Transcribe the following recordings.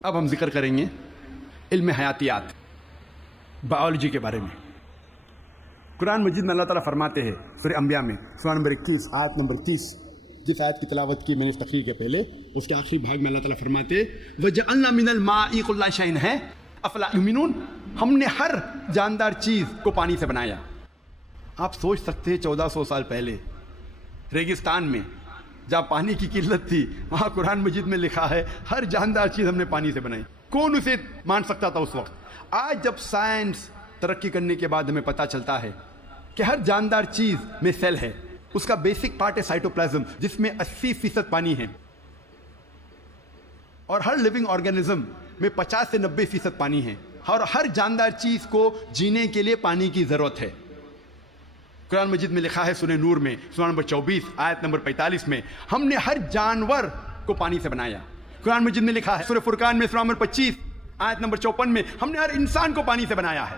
اب ہم ذکر کریں گے علم حیاتیات، بایولوجی کے بارے میں۔ قرآن مجید میں اللہ تعالیٰ فرماتے ہیں سورہ انبیاء میں سورہ نمبر 21 آیت نمبر 30، جس آیت کی تلاوت کی میں نے تقریر کے پہلے، اس کے آخری بھاگ میں اللہ تعالیٰ فرماتے ہیں وَجَعَلْنَا مِنَ الْمَاءِ كُلَّ شَيْءٍ ہے افلا یؤمنون، ہم نے ہر جاندار چیز کو پانی سے بنایا۔ آپ سوچ سکتے ہیں 1400 سال پہلے ریگستان میں جہاں پانی کی قلت تھی، وہاں قرآن مجید میں لکھا ہے ہر جاندار چیز ہم نے پانی سے بنائی۔ کون اسے مان سکتا تھا اس وقت؟ آج جب سائنس ترقی کرنے کے بعد ہمیں پتہ چلتا ہے کہ ہر جاندار چیز میں سیل ہے، اس کا بیسک پارٹ ہے سائٹوپلازم، جس میں 80% پانی ہے، اور ہر لیونگ آرگینزم میں 50 سے 90% پانی ہے، اور ہر جاندار چیز کو جینے کے لیے پانی کی ضرورت ہے۔ قرآن مجید میں لکھا ہے سورہ نور میں سورہ نمبر 24 آیت نمبر 45 میں ہم نے ہر جانور کو پانی سے بنایا۔ قرآن مجید میں لکھا ہے سورہ فرقان میں سورہ نمبر 25 آیت نمبر 54 میں ہم نے ہر انسان کو پانی سے بنایا ہے۔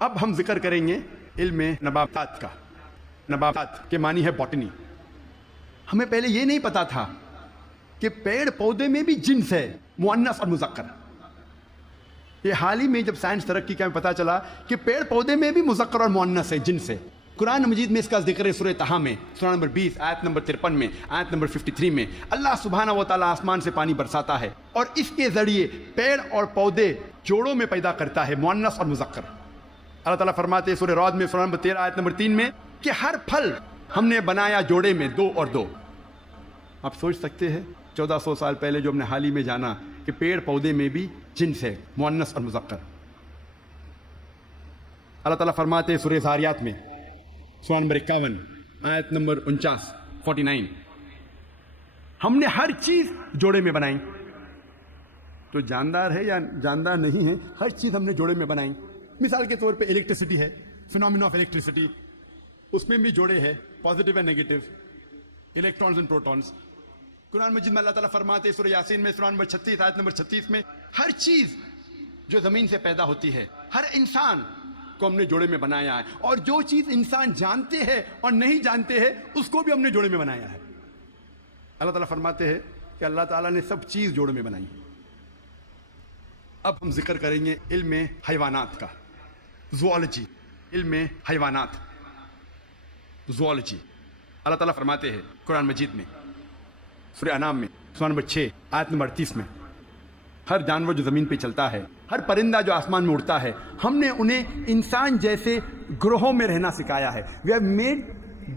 اب ہم ذکر کریں گے علم نباتات کا۔ نباتات کے معنی ہے باٹنی۔ ہمیں پہلے یہ نہیں پتا تھا کہ پیڑ پودے میں بھی جنس ہے، مؤنث اور مذکر۔ یہ حال ہی میں جب سائنس ترقی کا پتا چلا کہ پیڑ پودے میں بھی مذکر اور مؤنث ہے، جنس ہے۔ قرآن مجید میں اس کا ذکر ہے سورہ طٰہٰ میں سورہ نمبر 20 آیت نمبر 53 میں، آیت نمبر 53 میں اللہ سبحانہ و تعالیٰ آسمان سے پانی برساتا ہے اور اس کے ذریعے پیڑ اور پودے جوڑوں میں پیدا کرتا ہے، مؤنث اور مذکر۔ اللہ تعالیٰ فرماتے ہیں سورہ رعد میں سورہ نمبر 13 آیت نمبر 3 میں کہ ہر پھل ہم نے بنایا جوڑے میں، 2 اور 2۔ آپ سوچ سکتے ہیں 1400 سال پہلے جو ہم نے حال ہی میں جانا کہ پیڑ پودے میں بھی جنس ہے، مؤنث اور مذکر۔ اللہ تعالیٰ فرماتے ہیں سورہ ذاریات میں سورہ نمبر 51 آیت نمبر 49 ہم نے ہر چیز جوڑے میں بنائی۔ تو جاندار ہے یا جاندار نہیں ہے، ہر چیز ہم نے جوڑے میں بنائی۔ مثال کے طور پہ الیکٹریسٹی ہے، فینومینا آف الیکٹریسٹی، اس میں بھی جوڑے ہیں، positive and negative, electrons and protons. Quran Majeed میں اللہ تعالیٰ فرماتے ہیں سورہ یاسین میں سورہ نمبر 36 آیت نمبر 36 میں ہر چیز جو زمین سے پیدا ہوتی ہے، ہر انسان کو ہم نے جوڑے میں بنایا ہے، اور جو چیز انسان جانتے ہیں اور نہیں جانتے ہیں اس کو بھی ہم نے جوڑے میں بنایا ہے۔ اللہ تعالیٰ فرماتے ہیں کہ اللہ تعالیٰ نے سب چیز جوڑے میں بنائی۔ اب ہم ذکر کریں گے علم حیوانات کا، زوالوجی، علم حیوانات، زوالوجی۔ اللہ تعالیٰ فرماتے ہیں قرآن مجید میں سورہ انعام میں سورہ نمبر 6 آیت نمبر 38 میں ہر جانور جو زمین پہ چلتا ہے، ہر پرندہ جو آسمان میں اڑتا ہے، ہم نے انہیں انسان جیسے گروہوں میں رہنا سکھایا ہے۔ We have made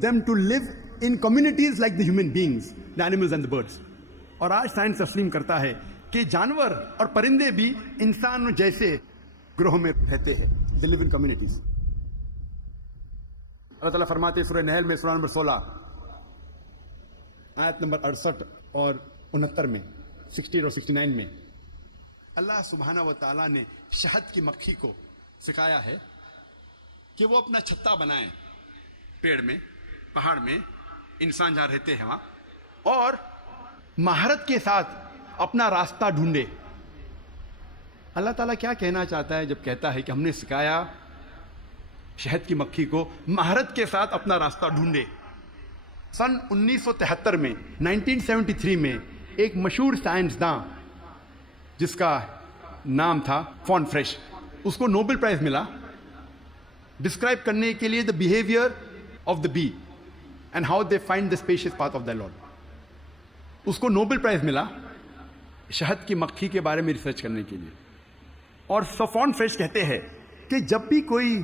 them to live in communities like the human beings, the animals and the birds۔ اور آج سائنس تسلیم کرتا ہے کہ جانور اور پرندے بھی انسان جیسے گروہوں میں رہتے ہیں، they live in communities۔ اللہ تعالیٰ فرماتے ہیں سورہ نحل میں سورہ نمبر 16 آیت نمبر 68 اور 69 میں، 60 اور 69 میں اللہ سبحانہ و تعالیٰ نے شہد کی مکھی کو سکھایا ہے کہ وہ اپنا چھتا بنائیں پیڑ میں، پہاڑ میں، انسان جہاں رہتے ہیں وہاں، اور مہارت کے ساتھ اپنا راستہ ڈھونڈے۔ اللہ تعالیٰ کیا کہنا چاہتا ہے جب کہتا ہے کہ ہم نے سکھایا شہد کی مکھی کو مہارت کے ساتھ اپنا راستہ ڈھونڈے؟ سن 1973 میں 1973 میں ایک مشہور سائنسداں جس کا نام تھا فون فریش، اس کو نوبل پرائز ملا ڈسکرائب کرنے کے لیے the behaviour of the bee and how they find the species path of the lord. اس کو نوبل پرائز ملا شہد کی مکھی کے بارے میں ریسرچ کرنے کے لیے۔ اور فون فریش کہتے ہیں کہ جب بھی کوئی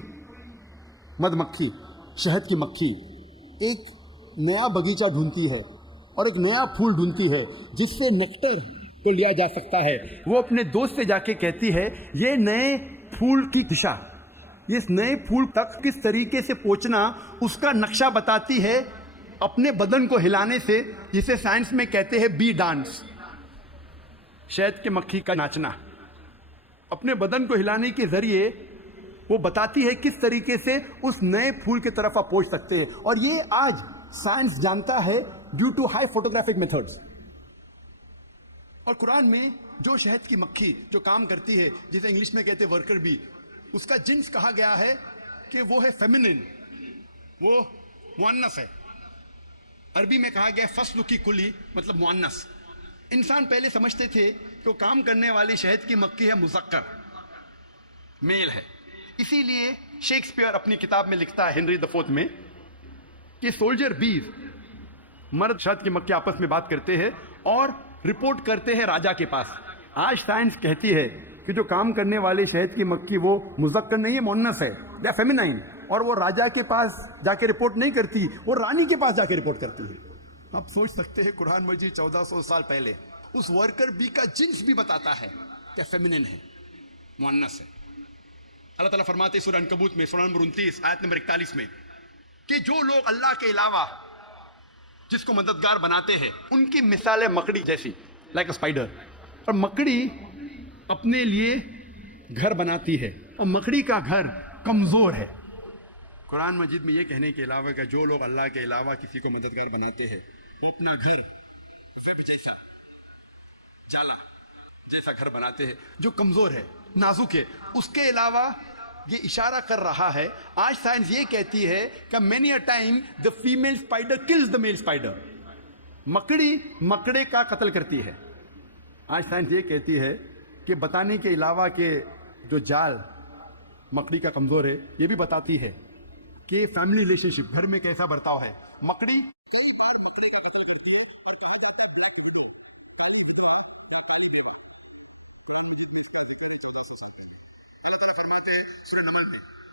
مدھ مکھی، شہد کی مکھی ایک نیا باغیچہ ڈھونڈتی ہے اور ایک نیا پھول ڈھونڈتی ہے جس سے نیکٹر کو لیا جا سکتا ہے، وہ اپنے دوست سے جا کے کہتی ہے یہ نئے پھول کی دشا، اس نئے پھول تک کس طریقے سے پہنچنا اس کا نقشہ بتاتی ہے اپنے بدن کو ہلانے سے، جسے سائنس میں کہتے ہیں بی ڈانس، شہد کی مکھی کا ناچنا۔ اپنے بدن کو ہلانے کے ذریعے وہ بتاتی ہے کس طریقے سے اس نئے پھول کی طرف آپ پہنچ سکتے ہیں، اور یہ آج سائنس جانتا ہے due to high photographic methods. اور قرآن میں جو شہد کی مکھی جو کام کرتی ہے، جسے انگلش میں کہتے ہیں ورکر بی، اس کا جنس کہا گیا ہے کہ وہ ہے فیمنن، وہ مؤنث ہے۔ عربی میں کہا گیا فصل کی کلی، مطلب مؤنث۔ انسان پہلے سمجھتے تھے کہ کام کرنے والی شہد کی مکھی ہے مذکر، میل ہے. اسی لیے شیکسپیئر اپنی کتاب میں لکھتا ہے ہنری IV میں کہ سولجر بیز، مرد شہد کی مکھی آپس میں بات کرتے ہیں اور رپورٹ کرتے ہیں راجا کے پاس. آج سائنس کہتی ہے کہ جو کام کرنے والے شہد کی مکھی وہ مذکر نہیں ہے، مؤنث ہے، یا فیمینائن، اور وہ راجا کے پاس جا کے رپورٹ نہیں کرتی، وہ رانی کے پاس جا کے رپورٹ کرتی ہے. آپ سوچ سکتے ہیں قرآن مجید 1400 سال پہلے اس ورکر بی کا جنس بھی بتاتا ہے کہ فیمینن ہے، مؤنث ہے. اللہ تعالیٰ فرماتے ہیں سورہ عنکبوت میں سورہ نمبر 29 آیت نمبر 41 میں کہ جو لوگ اللہ کے علاوہ جس کو مددگار بناتے ہیں ان کی مثال ہے مکڑی جیسی، لائک اے اسپائڈر. اور مکڑی اپنے لیے گھر بناتی ہے اور مکڑی کا گھر کمزور ہے. قرآن مجید میں یہ کہنے کے علاوہ کہ جو لوگ اللہ کے علاوہ کسی کو مددگار بناتے ہیں وہ اپنا گھر جیسا چالا جیسا گھر بناتے ہیں جو کمزور ہے، نازک ہے. اس کے علاوہ یہ اشارہ کر رہا ہے، آج سائنس یہ کہتی ہے کہ many a time the female spider kills the male spider. مکڑی مکڑے کا قتل کرتی ہے. آج سائنس یہ کہتی ہے کہ بتانے کے علاوہ کہ جو جال مکڑی کا کمزور ہے، یہ بھی بتاتی ہے کہ فیملی ریلیشن شپ، گھر میں کیسا برتاؤ ہے. مکڑی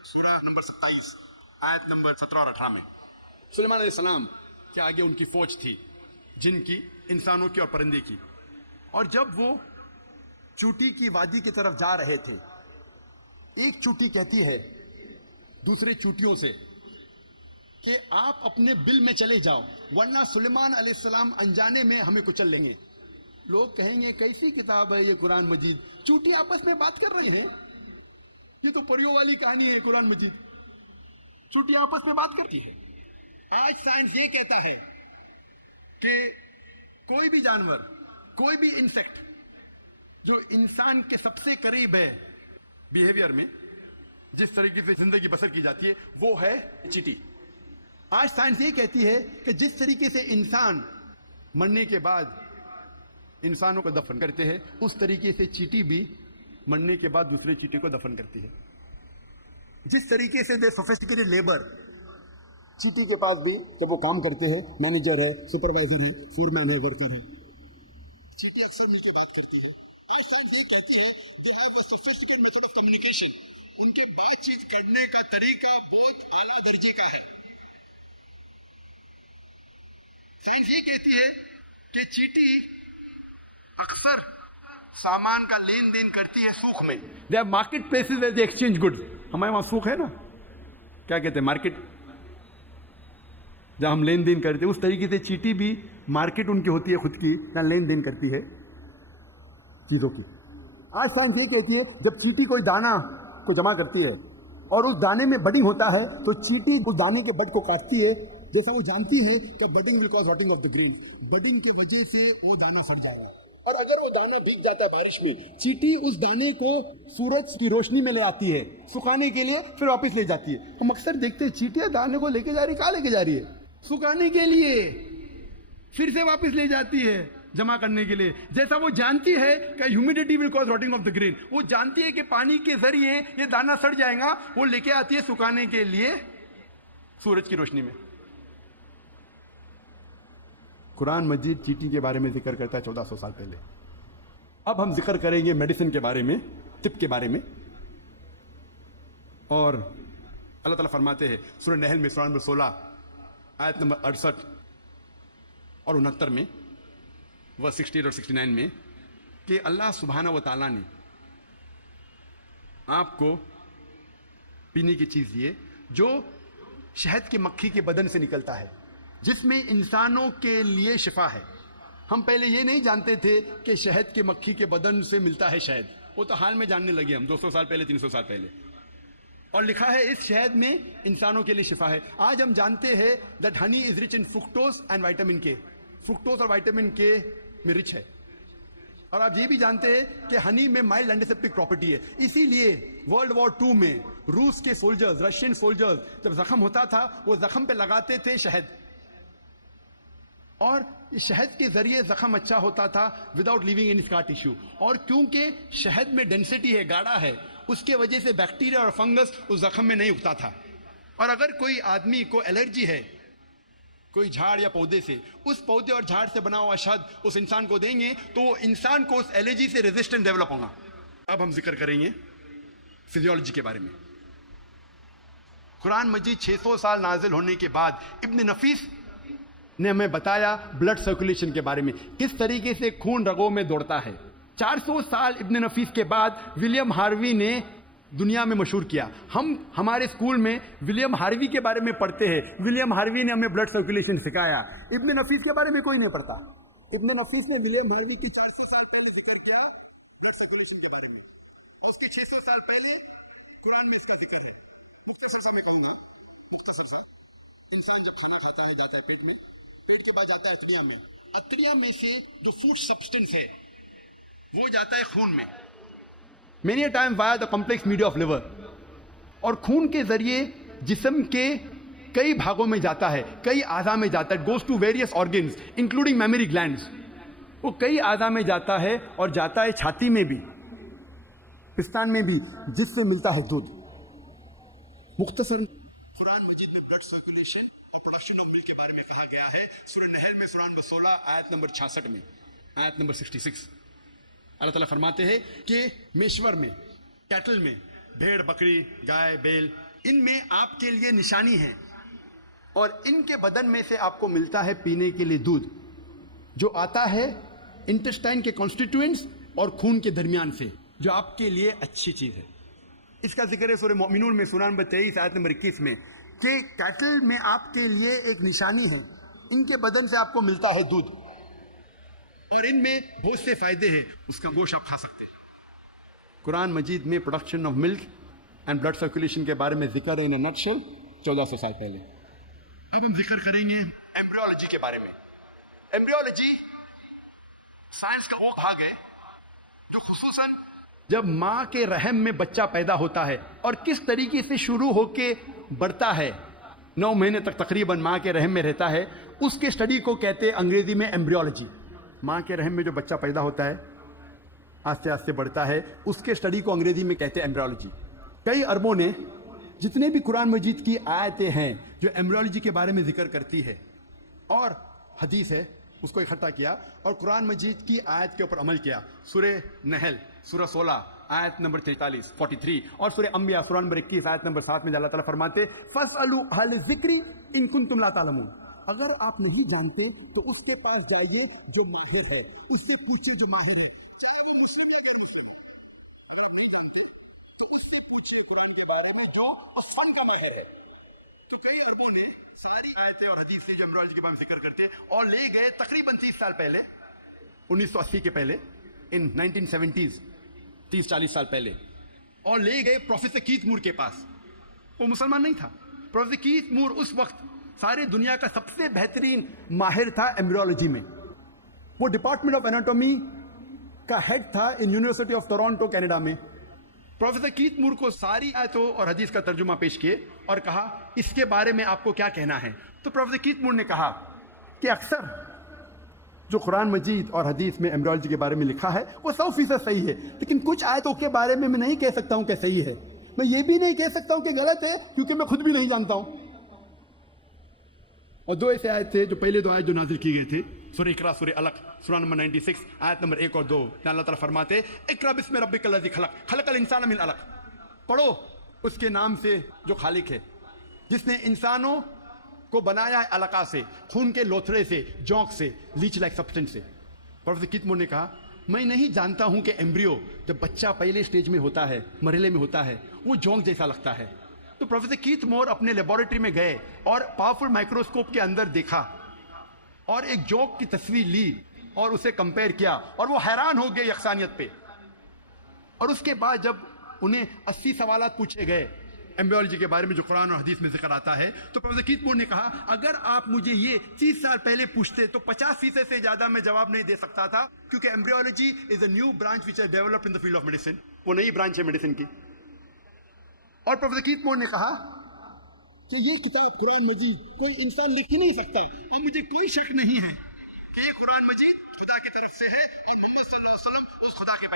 سورہ نمبر 27 آیت نمبر 17 اور 18 میں سلیمان علیہ السلام کے آگے ان کی فوج تھی، جن کی، انسانوں کی اور پرندے کی. اور جب وہ چوٹی کی وادی کی طرف جا رہے تھے، ایک چوٹی کہتی ہے دوسرے چوٹیوں سے کہ آپ اپنے بل میں چلے جاؤ ورنہ سلیمان علیہ السلام انجانے میں ہمیں کچل لیں گے. لوگ کہیں گے کیسی کتاب ہے یہ قرآن مجید، چوٹی آپس میں بات کر رہے ہیں، یہ تو پریوں والی کہانی ہے. قرآن مجید چوٹی آپس میں بات کرتی ہے. آج سائنس یہ کہتا ہے کہ کوئی بھی جانور، کوئی بھی انسیکٹ جو انسان کے سب سے قریب ہے بیہیویئر میں، جس طریقے سے زندگی بسر کی جاتی ہے، وہ ہے چیٹی. آج سائنس یہ کہتی ہے کہ جس طریقے سے انسان مرنے کے بعد انسانوں کو دفن کرتے ہیں، اس طریقے سے چیٹی بھی مرنے کے بعد دوسرے چیٹی کو دفن کرتی ہے. جس طریقے سے دے سوفسٹیکیٹڈ لیبر، چیٹی کے پاس بھی جب وہ کام کرتے ہیں، مینیجر ہے، سپروائزر ہے، فورمین ہے، ورکر ہے، چیٹی اکثر مل کے بات کرتی ہے. آج سائنس یہ کہتی ہے they have a sophisticated method of communication. ان کے بات چیت کرنے کا طریقہ بہت اعلیٰ درجے کا ہے. سائنس یہ کہتی ہے کہ چیٹی اکثر سامان کا لین دین کرتی ہے سوق میں. They are market places where they exchange goods. ہمارے وہاں سوق ہے نا، کیا کہتے ہیں، مارکیٹ، جہاں ہم لین دین کرتے ہیں. اس طریقے سے چیٹی بھی مارکیٹ ان کی ہوتی ہے خود کی، جہاں لین دین کرتی ہے چیزوں کی. آج سائنس یہ کہتی ہے جب چیٹی کوئی دانہ کو جمع کرتی ہے اور اس دانے میں بڈنگ ہوتا ہے تو چیٹی اس دانے کے بڈ کو کاٹتی ہے، جیسا وہ جانتی ہے کہ budding will cause rotting of the grain. Budding کی وجہ سے وہ دانہ سڑ جائے گا، اور اگر وہ دانہ بھیگ جاتا ہے بارش میں، چیٹی اس دانے کو سورج کی روشنی میں لے آتی ہے سکھانے کے لیے، پھر واپس لے جاتی ہے. ہم اکثر دیکھتے ہیں چیٹیاں دانے کو لے کے جا رہی، کہاں لے کے جا رہی ہے؟ سکھانے کے لیے، پھر سے واپس لے جاتی ہے جمع کرنے کے لیے. جیسا وہ جانتی ہے کہ humidity will cause rotting of the grain, وہ جانتی ہے کہ پانی کے ذریعے یہ دانہ سڑ جائے گا، وہ لے کے آتی ہے سکھانے کے لیے سورج کی روشنی میں. قرآن مجید چیٹی کے بارے میں ذکر کرتا ہے 1400 سال پہلے. اب ہم ذکر کریں گے میڈیسن کے بارے میں، طب کے بارے میں. اور اللہ تعالیٰ فرماتے ہیں سورہ نحل میں سورہ نمبر 16 آیت نمبر 68 اور 69 میں، ورس 68 اور 69 میں، کہ اللہ سبحانہ و تعالیٰ نے آپ کو پینے کی چیز دیے جو شہد کی مکھی کے بدن سے نکلتا ہے، جس میں انسانوں کے لیے شفا ہے. ہم پہلے یہ نہیں جانتے تھے کہ شہد کی مکھی کے بدن سے ملتا ہے شہد، وہ تو حال میں جاننے لگے ہم 200 سال پہلے، 300 سال پہلے. اور لکھا ہے اس شہد میں انسانوں کے لیے شفا ہے. آج ہم جانتے ہیں that honey is rich in fructose and vitamin K. fructose اور vitamin K میں رچ ہے. اور آپ یہ بھی جانتے ہیں کہ ہنی میں مائلڈ اینٹیسیپٹک پراپرٹی ہے. اسی لیے ورلڈ وار 2 میں روس کے سولجرز، رشین سولجرز جب زخم ہوتا تھا وہ زخم پہ لگاتے تھے شہد. اور شہد کے ذریعے زخم اچھا ہوتا تھا without leaving an scar tissue. اور کیونکہ شہد میں ڈینسٹی ہے, گاڑھا ہے, اس کے وجہ سے بیکٹیریا اور فنگس اس زخم میں نہیں اگتا تھا. اور اگر کوئی آدمی کو الرجی ہے کوئی جھاڑ یا پودے سے, اس پودے اور جھاڑ سے بنا ہوا شہد اس انسان کو دیں گے تو وہ انسان کو اس الرجی سے ریزسٹنس ڈیولپ ہوگا. اب ہم ذکر کریں گے فزیولوجی کے بارے میں. قرآن مجید 600 سال نازل ہونے کے بعد ابن نفیس نے ہمیں بتایا بلڈ سرکولیشن کے بارے میں, کس طریقے سے خون رگوں میں دوڑتا ہے. 400 سال ابن نفیس کے بعد ولیم ہاروی نے دنیا میں مشہور کیا. ہم ہمارے اسکول میں ولیم ہاروی کے بارے میں پڑھتے ہیں. ولیم ہاروی نے ہمیں بلڈ سرکولیشن سکھایا. ابن نفیس کے بارے میں کوئی نہیں پڑھتا. ابن نفیس نے ولیم ہاروی کی 400 سال پہلے ذکر کیا بلڈ سرکولیشن کے بارے میں, اور اس کی 600 سال پہلے قرآن میں اس کا ذکر ہے. مختصر سا میں کہوں گا, مختصر سا. انسان جب کھانا کھاتا ہے جاتا ہے پیٹ میں, پیٹ کے بعد جاتا ہے اتریا میں, اتریا میں سے جو فوڈ سبسٹنس ہے وہ جاتا ہے خون میں. Many a time via the complex media of liver, اور خون کے ذریعے جسم کے کئی بھاگوں میں جاتا ہے, کئی اعضاء میں جاتا ہے. Goes to various organs including mammary glands. وہ کئی اعضاء میں جاتا ہے اور جاتا ہے چھاتی میں بھی, پستان میں بھی, جس سے ملتا ہے دودھ. مختصر قرآن مجید میں بلڈ سرکولیشن اور پروڈکشن آف ملک کے بارے میں کہا گیا ہے سورہ نحل میں سورہ نمبر 16 آیت نمبر 66 میں, آیت نمبر 66. اللہ تعالیٰ فرماتے ہیں کہ میشور میں, کیٹل میں, بھیڑ بکری گائے بیل, ان میں آپ کے لیے نشانی ہے, اور ان کے بدن میں سے آپ کو ملتا ہے پینے کے لیے دودھ, جو آتا ہے انٹسٹائن کے کانسٹیٹوئنٹس اور خون کے درمیان سے, جو آپ کے لیے اچھی چیز ہے. اس کا ذکر ہے سورہ مومنون میں سورہ نمبر 23 آیت نمبر 21 میں کہ کیٹل میں آپ کے لیے ایک نشانی ہے, ان کے بدن سے آپ کو ملتا ہے دودھ, اور ان میں بہت سے فائدے ہیں, اس کا گوشت آپ کھا سکتے ہیں. قرآن مجید میں production of milk and blood circulation کے بارے میں ذکر ہے ان نٹ شیل 1400 سال پہلے. اب ہم ذکر کریں گے ایمبریولوجی کے بارے میں. ایمبریولوجی سائنس کا وہ بھاگ ہے جو خصوصاً جب ماں کے رحم میں بچہ پیدا ہوتا ہے اور کس طریقے سے شروع ہو کے بڑھتا ہے, 9 مہینے تک تقریباً ماں کے رحم میں رہتا ہے, اس کے اسٹڈی کو کہتے ہیں انگریزی میں ایمبریولوجی. ماں کے رحم میں جو بچہ پیدا ہوتا ہے آہستہ آہستہ بڑھتا ہے, اس کے اسٹڈی کو انگریزی میں کہتے ہیں ایمبریولوجی. کئی اربوں نے جتنے بھی قرآن مجید کی آیتیں ہیں جو ایمبریولوجی کے بارے میں ذکر کرتی ہے اور حدیث ہے, اس کو اکٹھا کیا اور قرآن مجید کی آیت کے اوپر عمل کیا. سورہ نحل سورہ 16 آیت نمبر 43 اور سورہ انبیاء سورہ نمبر 21 آیت نمبر 7 میں اللہ تعالیٰ فرماتے فاسألوا اہل الذکر ان کنتم لا تعلمون. اگر آپ نہیں جانتے تو اس کے پاس جائیے جو ماہر ہے, اس سے پوچھے جو ماہر ہے, چاہے وہ مسلم یا غیر مسلم. اگر آپ نہیں جانتے تو اس سے پوچھے قرآن کے بارے میں جو اس فن کا ماہر ہے. تو کئی اربوں نے ساری آیتیں اور حدیث سے جو ایمبریولوجی کے بارے میں ذکر کرتے ہیں اور لے گئے تقریباً 30 سال پہلے, 1980 کے پہلے, ان 1970s 30-40 سال پہلے, اور لے گئے پروفیسر کیتھ مور کے پاس. وہ مسلمان نہیں تھا. پروفیسر کیتھ مور اس وقت سارے دنیا کا سب سے بہترین ماہر تھا ایمبریولوجی میں. وہ ڈپارٹمنٹ آف ایناٹومی کا ہیڈ تھا in university of Toronto Canada میں. پروفیسر کیتھ مور کو ساری آیتوں اور حدیث کا ترجمہ پیش کیے اور کہا اس کے بارے میں آپ کو کیا کہنا ہے. تو پروفیسر کیتھ مور نے کہا کہ اکثر جو قرآن مجید اور حدیث میں ایمبریولوجی کے بارے میں لکھا ہے وہ 100% صحیح ہے, لیکن کچھ آیتوں کے بارے میں نہیں کہہ سکتا ہوں کہ صحیح ہے. میں یہ بھی نہیں کہہ سکتا ہوں کہ غلط ہے کیونکہ میں خود بھی نہیں جانتا ہوں. اور 2 ایسے آیت تھے جو پہلے 2 آیت جو نازل کی گئے تھے, سورہ اقرا سورہ علق سورہ نمبر 96 آیت نمبر 1 اور 2. اللہ تعالیٰ فرماتے اقرا بسم ربک الذی خلق خلق الانسان من علق. پڑھو اس کے نام سے جو خالق ہے, جس نے انسانوں کو بنایا ہے علقہ سے, خون کے لوتھڑے سے, جونک سے, لیچ لائک سبسٹنس سے. پروفیسر کیتھ مور نے کہا میں نہیں جانتا ہوں کہ ایمبریو جب بچہ پہلے سٹیج میں ہوتا ہے, مرحلے میں ہوتا ہے, وہ جونک جیسا لگتا ہے. تو پروفیسر کیتھ مور اپنے لیبارٹری میں گئے اور پاورفل مائکروسکوپ کے اندر دیکھا اور ایک جونک کی تصویر لی اور اسے کمپیئر کیا اور وہ حیران ہو گئے یکسانیت پہ. اور اس کے بعد جب انہیں 80 سوالات پوچھے گئے ایمبریولوجی کے بارے میں جو قرآن اور حدیث میں ذکر آتا ہے, تو پروفیسر کیتھ مور نے کہا اگر آپ مجھے یہ 30 سال پہلے پوچھتے تو 50% سے زیادہ میں جواب نہیں دے سکتا تھا, کیونکہ embryology is a new branch which has developed in the field of medicine. وہ نئی برانچ ہے میڈیسن کی. اور پروفیسر کیتھ مور نے کہا کہ یہ کتاب قرآن مجید کوئی انسان لکھ ہی نہیں سکتا, اور مجھے کوئی شک نہیں ہے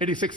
86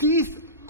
30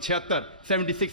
76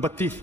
32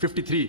53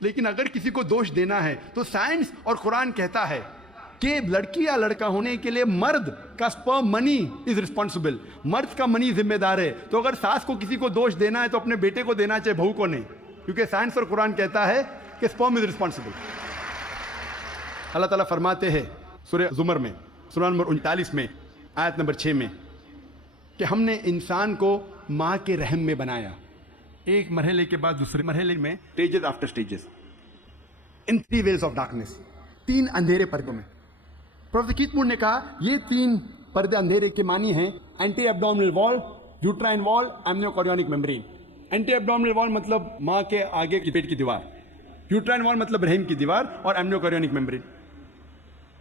لیکن اگر کسی کو دوش دینا ہے تو سائنس اور قرآن کہتا ہے کہ لڑکی یا لڑکا ہونے کے لیے مرد کا سپرم منی از ریسپانسبل، مرد کا منی ذمہ دار ہے. تو اگر ساس کو کسی کو دوش دینا ہے تو اپنے بیٹے کو دینا چاہے، بہو کو نہیں، کیونکہ سائنس اور قرآن کہتا ہے کہ سپرم از ریسپانسبل. اللہ تعالیٰ فرماتے ہیں سورہ زمر میں، سورہ نمبر 39 میں، آیت نمبر 6 میں، کہ ہم نے انسان کو ماں کے رحم میں بنایا، ایک مرحلے کے بعد دوسرے مرحلے میں، stages after stages, in 3 veils of darkness, 3 اندھیرے پردوں میں. پروفیسر کیتھ مور نے کہا یہ 3 پردے اندھیرے کے معنی ہیں اینٹی ایبڈومنل وال، یوٹرائن وال، ایمنیوکاریونک میمبرین. اینٹی ایبڈومنل وال مطلب ماں کے آگے کی پیٹ کی دیوار، یوٹرائن وال مطلب رحم کی دیوار، اور ایمنیوکاریونک میمبرین.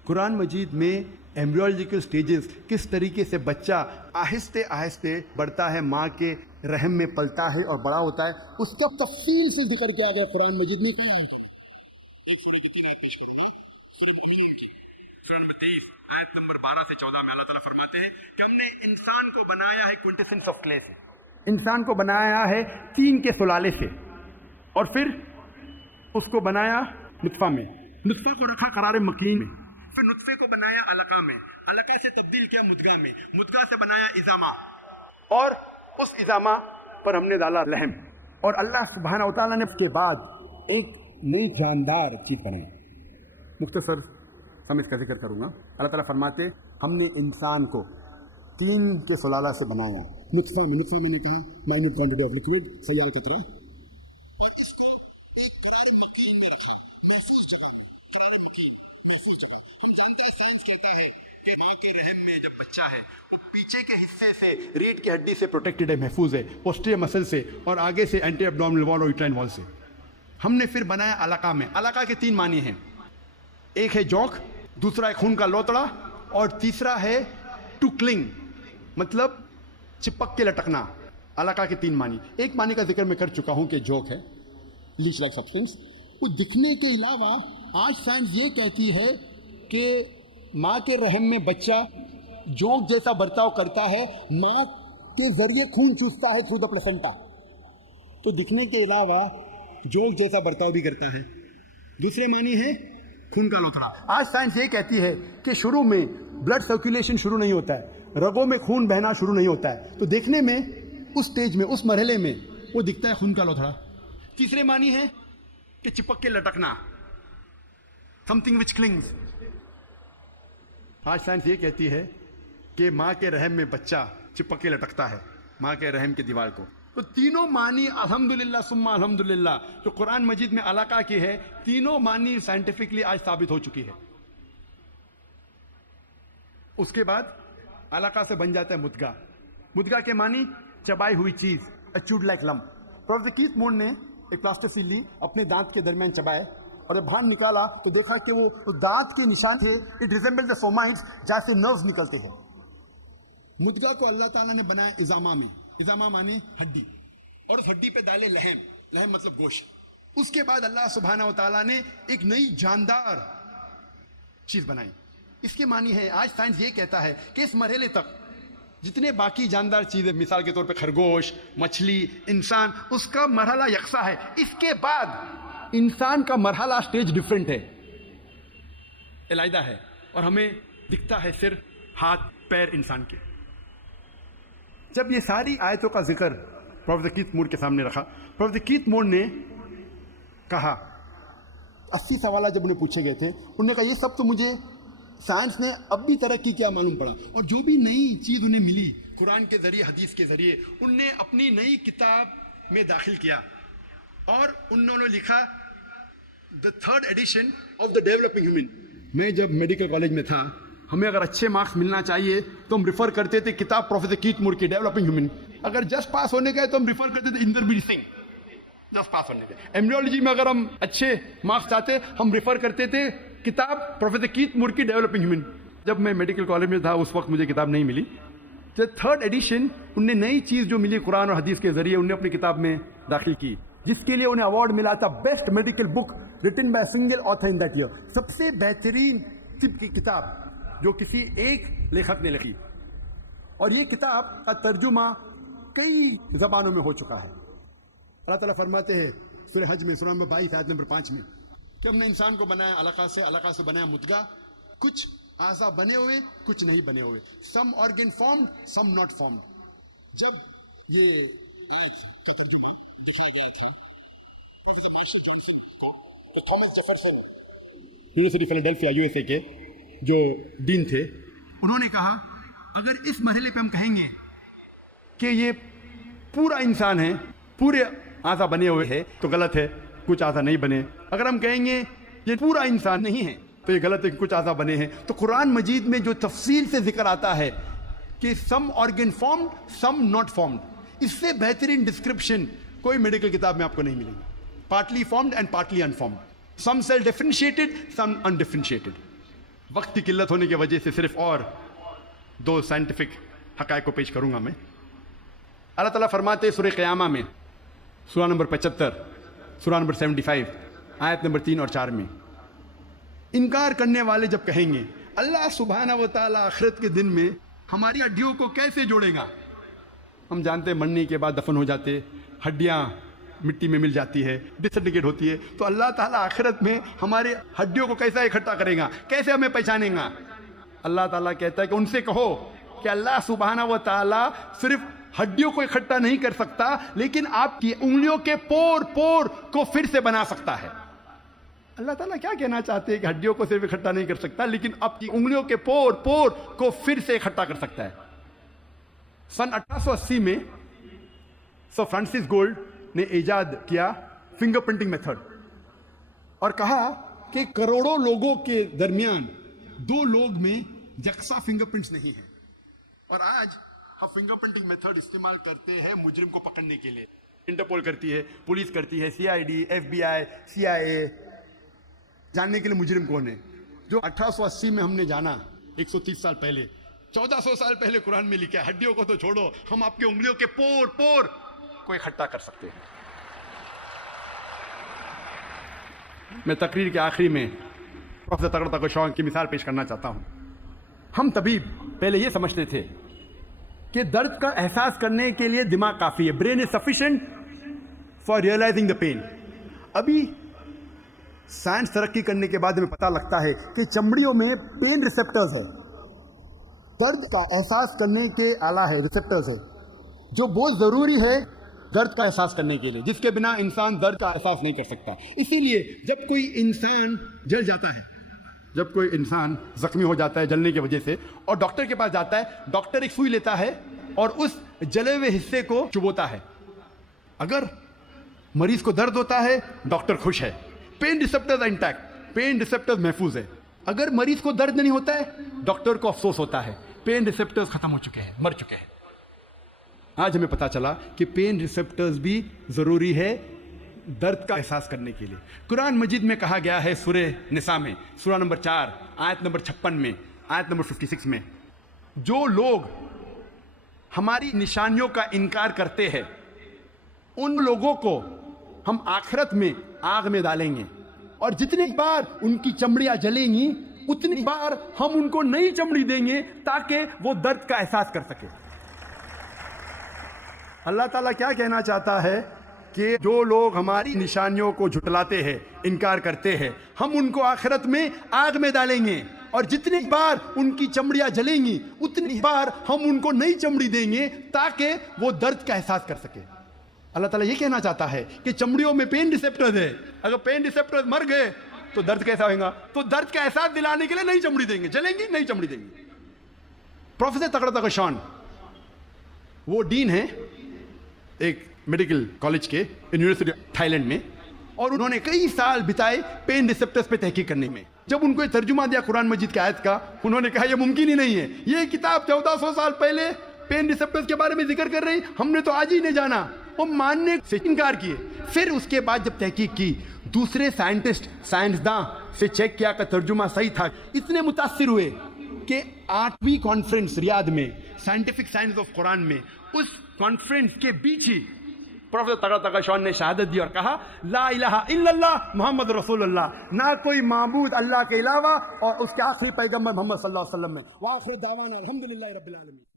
قرآن مجید میں ایمبریولوجیکل سٹیجز، کس طریقے سے بچہ آہستہ آہستہ بڑھتا ہے، ماں کے رحم میں پلتا ہے اور بڑا ہوتا ہے، اس کا تفصیل سے ذکر کیا گیا قرآن مجید میں. آیت نمبر 12 سے 14 میں اللہ تعالیٰ فرماتے ہیں کہ ہم نے انسان کو بنایا ہے کوئنٹیسنس آف کلے سے، انسان کو بنایا ہے طین کے سلالے سے، اور پھر اس کو بنایا نطفہ میں، نطفہ کو رکھا قرار مکین میں، پھر نطفے کو بنایا علقہ میں، علقہ سے تبدیل کیا مدغہ میں، مدغہ سے بنایا اضامہ، اور اس اضامہ پر ہم نے ڈالا لحم. اور اللہ سبحانہ و تعالیٰ نے اس کے بعد ایک نئی جاندار چیز بنائی. مختصر سمجھ کا ذکر کروں گا. اللہ تعالیٰ فرماتے ہم نے انسان کو طین کے سلالہ سے بنایا، نطفہ میں نے کہا مائنر کوانٹٹی آف لکوڈ سیال کی طرح، ریڑھ کی ہڈی سے پروٹیکٹڈ ہے، محفوظ ہے، پوسٹیریئر مسل سے، اور آگے سے اینٹی ایبڈومنل وال اور یوٹرائن وال سے. ہم نے پھر بنایا علقہ میں. علقہ کے 3 معنی ہیں، ایک ہے جوک، دوسرا ہے خون کا لوتڑا، اور تیسرا ہے ٹو کلنگ، مطلب چپک کے لٹکنا. علقہ کے 3 معنی. ایک معنی کا ذکر میں کر چکا ہوں کہ جوک ہے، لیچ لائک سبسٹنس. وہ دکھنے کے علاوہ آج سائنس یہ کہتی ہے کہ ماں کے رحم میں بچہ جوک جیسا برتاؤ کرتا ہے، ماں کے ذریعے خون چوستا ہے تھرو دا پلاسنٹا، تو دکھنے کے علاوہ جوک جیسا برتاؤ بھی کرتا ہے. دوسرے معنی ہے خون کا لوتھڑا. آج سائنس یہ کہتی ہے کہ شروع میں بلڈ سرکولیشن شروع نہیں ہوتا ہے، رگوں میں خون بہنا شروع نہیں ہوتا ہے، تو دیکھنے میں اس سٹیج میں، اس مرحلے میں وہ دکھتا ہے خون کا لوتھڑا. تیسرے معنی ہے کہ چپک کے لٹکنا، سم تھنگ وچ کلنگز. آج سائنس یہ کہتی ہے کہ ماں کے رحم میں بچہ چپک کے لٹکتا ہے ماں کے رحم کی دیوار کو. تو تینوں معنی الحمدللہ ثم الحمدللہ جو قرآن مجید میں علقہ کی ہے، تینوں معنی سائنٹیفکلی آج ثابت ہو چکی ہے. اس کے بعد علقہ سے بن جاتا ہے مدغہ. مدغہ کے معنی چبائی ہوئی چیز، اچوڈ لائک لمپ. پروفیسر کیتھ مور نے ایک پلاسٹر لی، اپنے دانت کے درمیان چبائے، اور جب باہر نکالا تو دیکھا کہ وہ دانت کے نشان تھے، اٹ ریزمبل دا سومائٹس، جہاں سے نروز نکلتے ہیں. مدغہ کو اللہ تعالیٰ نے بنایا اضامہ میں، اضامہ مانے ہڈی، اور اس ہڈی پہ ڈالے لحم، لحم مطلب گوشت. اس کے بعد اللہ سبحانہ و تعالیٰ نے ایک نئی جاندار چیز بنائی. اس کے معنی ہے، آج سائنس یہ کہتا ہے کہ اس مرحلے تک جتنے باقی جاندار چیزیں، مثال کے طور پہ خرگوش، مچھلی، انسان، اس کا مرحلہ یکساں ہے. اس کے بعد انسان کا مرحلہ سٹیج ڈیفرنٹ ہے، علیحدہ ہے، اور ہمیں دکھتا ہے صرف ہاتھ پیر انسان کے. جب یہ ساری آیتوں کا ذکر پروفیسر کیتھ مور کے سامنے رکھا، پروفیسر کیتھ مور نے کہا، 80 سوالات جب انہیں پوچھے گئے تھے، انہوں نے کہا یہ سب تو مجھے سائنس نے اب بھی ترقی کیا معلوم پڑا، اور جو بھی نئی چیز انہیں ملی قرآن کے ذریعے، حدیث کے ذریعے، انہوں نے اپنی نئی کتاب میں داخل کیا، اور انہوں نے لکھا دا 3rd addition of the developing human. میں جب میڈیکل کالج میں تھا، ہمیں اگر اچھے مارکس ملنا چاہیے تو ہم ریفر کرتے تھے کتاب پروفیسر کیتھ مور کی ڈیولپنگ ہیومن. اگر جسٹ پاس ہونے کا ہے تو ہم ریفر کرتے تھے اندربیر سنگھ، جسٹ پاس ہونے کے. ایمبریولوجی میں اگر ہم اچھے مارکس چاہتے ہم ریفر کرتے تھے کتاب پروفیسر کیتھ مور کی ڈیولپنگ ہیومن. جب میں میڈیکل کالج میں تھا اس وقت مجھے کتاب نہیں ملی. تو 3rd ایڈیشن انہوں نے نئی چیز جو ملی قرآن اور حدیث کے ذریعے، انہوں نے اپنی کتاب میں داخل کی، جس کے لیے انہیں ایوارڈ ملا تھا best medical book written by single author in that year. سب سے بہترین طب کی کتاب جو کسی ایک لیکھک نے لکھی، اور یہ کتاب کا ترجمہ کئی زبانوں میں ہو چکا ہے. اللہ تعالیٰ فرماتے ہیں سورہ حج میں سورہ نمبر 22 آیت نمبر 5 میں کہ ہم نے انسان کو بنایا علقہ سے بنایا مدغہ، کچھ اعضاء بنے ہوئے کچھ نہیں بنے ہوئے، some organ formed some not formed. جب یہ آیت کا ترجمہ دکھایا گیا تھا Thomas Jefferson university Philadelphia USA کے جو ڈین تھے، انہوں نے کہا اگر اس مرحلے پہ ہم کہیں گے کہ یہ پورا انسان ہے، پورے اعضاء بنے ہوئے ہیں تو غلط ہے، کچھ اعضاء نہیں بنے. اگر ہم کہیں گے یہ پورا انسان نہیں ہے تو یہ غلط ہے کہ کچھ اعضاء بنے ہیں. تو قرآن مجید میں جو تفصیل سے ذکر آتا ہے کہ some organ formed some not formed, اس سے بہترین ڈسکرپشن کوئی میڈیکل کتاب میں آپ کو نہیں ملے گی. Partly formed and partly unformed, some cell differentiated some undifferentiated. وقت کی قلت ہونے کی وجہ سے صرف اور 2 سائنٹیفک حقائق کو پیش کروں گا میں. اللہ تعالیٰ فرماتے ہیں سورہ قیامہ میں سورہ نمبر 75 سورہ نمبر 75 آیت نمبر 3 اور 4 میں، انکار کرنے والے جب کہیں گے اللہ سبحانہ و تعالیٰ آخرت کے دن میں ہماری ہڈیوں کو کیسے جوڑے گا. ہم جانتے ہیں مرنے کے بعد دفن ہو جاتے، ہڈیاں مٹی میں مل جاتی ہے، ڈسنٹیگریٹ ہوتی ہے، تو اللہ تعالیٰ آخرت میں ہمارے ہڈیوں کو کیسا اکٹھا کرے گا، کیسے ہمیں پہچانے گا. اللہ تعالیٰ کہتا ہے کہ ان سے کہو کہ اللہ سبحانہ و تعالیٰ صرف ہڈیوں کو اکٹھا نہیں کر سکتا لیکن آپ کی انگلیوں کے پور پور کو پھر سے بنا سکتا ہے. اللہ تعالیٰ کیا کہنا چاہتے ہیں کہ ہڈیوں کو صرف اکٹھا نہیں کر سکتا لیکن آپ کی انگلیوں کے پور پور کو پھر سے اکٹھا کر سکتا ہے. سن 1880 میں سر فرانسس گولڈ نے ایجاد کیا فنگر پرنٹنگ میتھڈ اور کہا کہ کروڑوں لوگوں کے درمیان 2 لوگ میں یکساں فنگر پرنٹس نہیں ہیں. اور آج ہم فنگر پرنٹنگ میتھڈ استعمال کرتے ہیں مجرم کو پکڑنے کے لیے. انٹرپول کرتی ہے، پولیس کرتی ہے، CID FBI CIA جاننے کے لیے مجرم کون ہے. جو 1880 میں ہم نے جانا 130 سال پہلے، 1400 سال پہلے قرآن میں لکھا ہے ہڈیوں کو تو چھوڑو، ہم آپ کی انگلیوں کے پور پور کو اکٹھا کر سکتے ہیں. میں تقریر کے آخری میں پروفیسر تغڑ تغ شان کی مثال پیش کرنا چاہتا ہوں. ہم طبیب پہلے یہ سمجھتے تھے کہ درد کا احساس کرنے کے لیے دماغ کافی ہے، brain is sufficient for realizing the pain. ابھی سائنس ترقی کرنے کے بعد ہمیں پتہ لگتا ہے کہ چمڑیوں میں پین ریسیپٹرز ہے، درد کا احساس کرنے کے آلہ ہے، ریسیپٹرز ہے جو بہت ضروری ہے درد کا احساس کرنے کے لیے، جس کے بنا انسان درد کا احساس نہیں کر سکتا. اسی لیے جب کوئی انسان جل جاتا ہے، جب کوئی انسان زخمی ہو جاتا ہے جلنے کی وجہ سے اور ڈاکٹر کے پاس جاتا ہے، ڈاکٹر ایک سوئی لیتا ہے اور اس جلے ہوئے حصے کو چبوتا ہے. اگر مریض کو درد ہوتا ہے ڈاکٹر خوش ہے، pain receptors intact, pain receptors محفوظ ہے. اگر مریض کو درد نہیں ہوتا ہے ڈاکٹر کو افسوس ہوتا ہے، پین ریسیپٹرز ختم ہو چکے ہیں، مر چکے ہیں. آج ہمیں پتا چلا کہ پین ریسیپٹرز بھی ضروری ہے درد کا احساس کرنے کے لیے. قرآن مجید میں کہا گیا ہے سورہ نساء میں سورہ نمبر 4 آیت نمبر 56 میں آیت نمبر 56 میں، جو لوگ ہماری نشانیوں کا انکار کرتے ہیں ان لوگوں کو ہم آخرت میں آگ میں ڈالیں گے اور جتنی بار ان کی چمڑیاں جلیں گی اتنی بار ہم ان کو نئی چمڑی دیں گے تاکہ وہ درد کا احساس کر سکے. اللہ تعالیٰ کیا کہنا چاہتا ہے کہ جو لوگ ہماری نشانیوں کو جھٹلاتے ہیں، انکار کرتے ہیں، ہم ان کو آخرت میں آگ میں ڈالیں گے اور جتنی بار ان کی چمڑیاں جلیں گی اتنی بار ہم ان کو نئی چمڑی دیں گے تاکہ وہ درد کا احساس کر سکے. اللہ تعالیٰ یہ کہنا چاہتا ہے کہ چمڑیوں میں پین ریسیپٹرز ہے، اگر پین ریسیپٹرز مر گئے تو درد کیسا ہوگا؟ تو درد کا احساس دلانے کے لیے نئی چمڑی دیں گے، جلیں گی نئی چمڑی دیں گے. پروفیسر تغڑ تغ شان وہ ڈین ہیں ایک میڈیکل کالج کے یونیورسٹی تھائی لینڈ میں، اور انہوں نے کئی سال بتائے پین ریسیپٹرز پہ تحقیق کرنے میں. جب ان کو یہ ترجمہ دیا قرآن مجید کی آیت کا، انہوں نے کہا یہ ممکن ہی نہیں ہے، یہ کتاب 1400 سال پہلے پین ریسیپٹرز کے بارے میں ذکر کر رہی، ہم نے تو آج ہی نہیں جانا. وہ ماننے سے انکار کیے. پھر اس کے بعد جب تحقیق کی، دوسرے سائنسداں سے چیک کیا کہ ترجمہ صحیح تھا، اتنے متاثر ہوئے کہ 8ویں کانفرنس ریاض میں سائنٹیفک سائنس آف قرآن میں، اس کانفرنس کے بیچ ہی پروفیسر تغڑ تغ شان نے شہادت دی اور کہا لا الہ الا اللہ محمد رسول اللہ، نہ کوئی معبود اللہ کے علاوہ اور اس کے آخری پیغمبر محمد صلی اللہ علیہ وسلم ہے. وآخر دعوانا الحمدللہ رب العالمین.